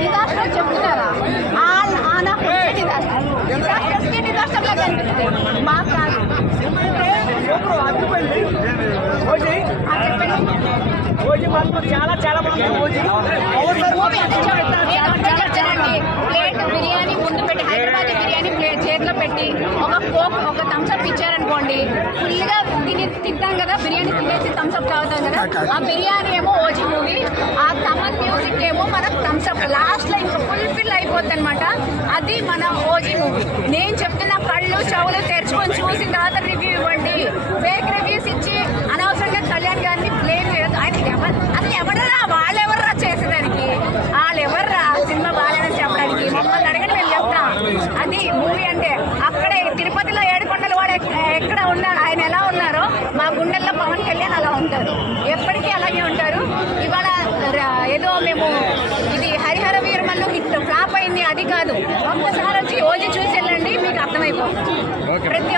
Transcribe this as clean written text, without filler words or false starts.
Disaster చెప్తున్నారా? Disaster లాగా అనిపిస్తుంది మాకు కాదు. ప్లేట్ బిర్యానీ ముందు పెట్టి హైదరాబాద్ బిర్యానీ ప్లేట్ చేతిలో పెట్టి ఒక కోక్ ఒక థమ్స్అప్ ఇచ్చారనుకోండి, ఫుల్గా తింటాం కదా, బిర్యానీ తినేసి థమ్స్అప్ తాగుతాం కదా. ఆ బిర్యానీ ఏమో ఓజీ మూవీ, ఆ తమన్ మ్యూజిక్ ఏమో మనకు థమ్స్అప్ లాస్ట్ లో ఇంకా ఫుల్ఫిల్ అయిపోద్ది అనమాట. అది మన ఓజీ మూవీ. నేను చెప్తున్న కళ్ళు చెవులు తెరుచుకొని చూసిన తర్వాత రివ్యూ ఇవ్వండి. ఫేక్ రివ్యూస్ ఇచ్చి అనవసరంగా కళ్యాణ్ గారిని బ్లేమ్ చేయదు. ఆయన అసలు ఎవడరా, వాళ్ళెవర్రా చేసేదానికి, వాళ్ళెవర్రా సినిమా బాగాలేదని చెప్పడానికి. మమ్మల్ని అడగని మేము చెప్తాం. అది మూవీ అంటే. అక్కడే తిరుపతిలో ఏడుకొండలు వాడు ఎక్కడ ఉన్నాడు, ఆయన ఎలా ఉన్నారో మా గుండెల్లో పవన్ కళ్యాణ్ అలా ఉంటారు, ఎప్పటికీ అలాగే ఉంటారు. ఇవాళ ఏదో మేము ఇది హరిహర వీరమల్లు హిట్ ఫ్లాప్ అయింది అది కాదు. ఒక్కసారి వచ్చి ఓజీ చూసి వెళ్ళండి, మీకు అర్థమైపోతుంది. ప్రతి